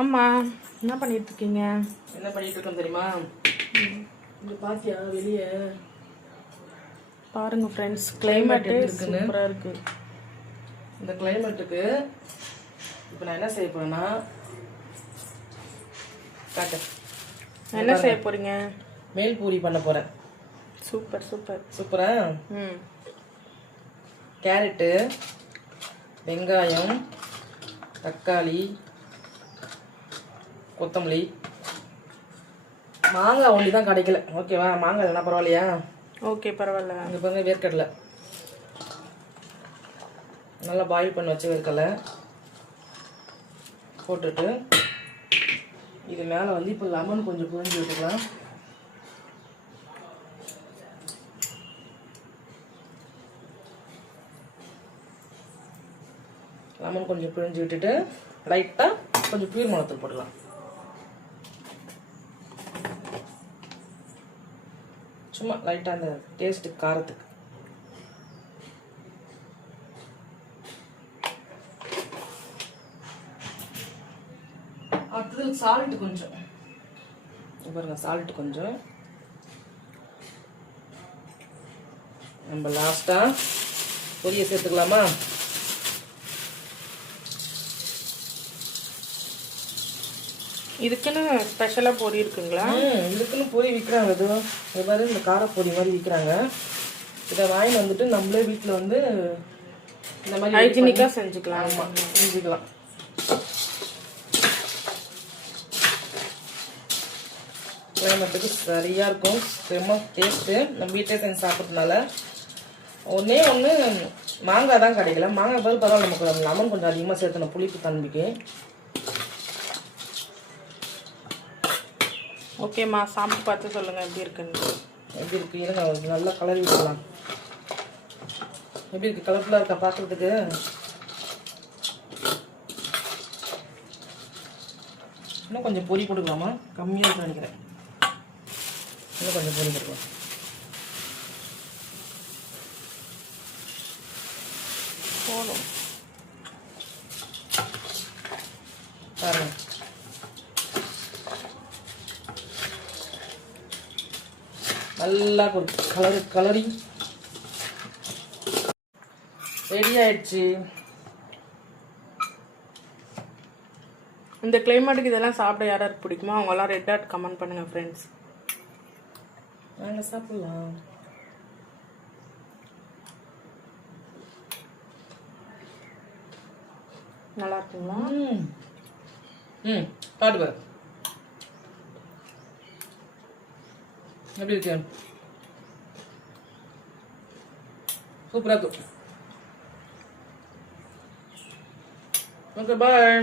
அம்மா என்ன பண்ணிட்டு இருக்கீங்க? என்ன பண்ணிட்டு இருக்கோம் தெரியுமா? இங்க பாத்தியா வெளியே பாருங்க ஃப்ரெண்ட்ஸ், கிளைமேட் சூப்பரா இருக்கு. இந்த கிளைமேட்டுக்கு இப்போ நான் என்ன செய்ய போறேன்னா, காட்டு என்ன செய்ய போறீங்க? மேல் பூரி பண்ண போறேன். சூப்பர் சூப்பர் சூப்பரா. கேரட்டு, வெங்காயம், தக்காளி, கொத்தமல்லி, மாங்காய் ஒண்டி தான் கிடைக்கல. ஓகேவா? மாங்காய் என்ன பரவாயில்லையா? ஓகே பரவாயில்ல. இங்க பாருங்க, வேர்க்கடலை நல்லா பாயில் பண்ணி வச்ச வேர்க்கடலை போட்டுட்டு இது மேலே வந்து இப்போ லெமன் கொஞ்சம் புழிஞ்சு விட்டுக்கலாம். லெமன் கொஞ்சம் பிழிஞ்சு விட்டுட்டு லைட்டாக கொஞ்சம் பீர் மிளகாத்தூள் போடலாம். சும்மா லைட்டாக அந்த டேஸ்ட்டுக்கு, காரத்துக்கு. அடுத்தது சால்ட் கொஞ்சம் பாருங்க, சால்ட் கொஞ்சம். நம்ம லாஸ்ட்டாக பொரியை சேர்த்துக்கலாமா? இதுக்குன்னு ஸ்பெஷலாக பொரி இருக்குங்களா? இதுக்குன்னு பொரி விற்கிறாங்க. இது மாதிரி இந்த காரப்பொடி மாதிரி விற்கிறாங்க. இதை வாங்கி வந்துட்டு நம்மளே வீட்டில் வந்து இந்த மாதிரி ஹைஜீனிக்காக செஞ்சுக்கலாம். ஆமாம், செஞ்சுக்கலாம். கிளைமேட்டுக்கு சரியாக இருக்கும். செம்ம டேஸ்ட்டு. நம்ம வீட்டிலே செஞ்சு சாப்பிட்றதுனால. ஒன்றே ஒன்று மாங்காய் தான் கிடைக்கல. மாங்காய் பதில் பரவாயில்ல, நமக்கு லெமன் கொஞ்சம் அதிகமாக சேர்த்தணும் புளிப்பு தன்மைக்கு. ஓகேம்மா, சாப்பிட்டு பார்த்து சொல்லுங்கள் எப்படி இருக்குன்னு. எப்படி இருக்கு? இருங்க, நல்லா கலரி விடலாம். எப்படி இருக்கு? கலர்ஃபுல்லாக இருக்கா பார்க்குறதுக்கு? இன்னும் கொஞ்சம் பொரி கொடுக்கலாமா? கம்மியாக இருக்குன்னு நினைக்கிறேன். இன்னும் கொஞ்சம் பொரி கொடுக்கலாம். போதும் பாருங்க, நல்லா கலரி ரெடி ஆயிடுச்சு. இந்த கிளைமேட்டுக்கு இதெல்லாம் சாப்பிட யாராருக்கு பிடிக்குமோ அவங்கெல்லாம் ரெட் டாட் கமெண்ட் பண்ணுங்க ஃப்ரெண்ட்ஸ். நாங்கள் சாப்பிடலாம். நல்லா இருக்குங்களா? பாட்டு பாரு எப்படி இருக்கு? சூப்பராக இருக்கு. ஓகே, பாய்.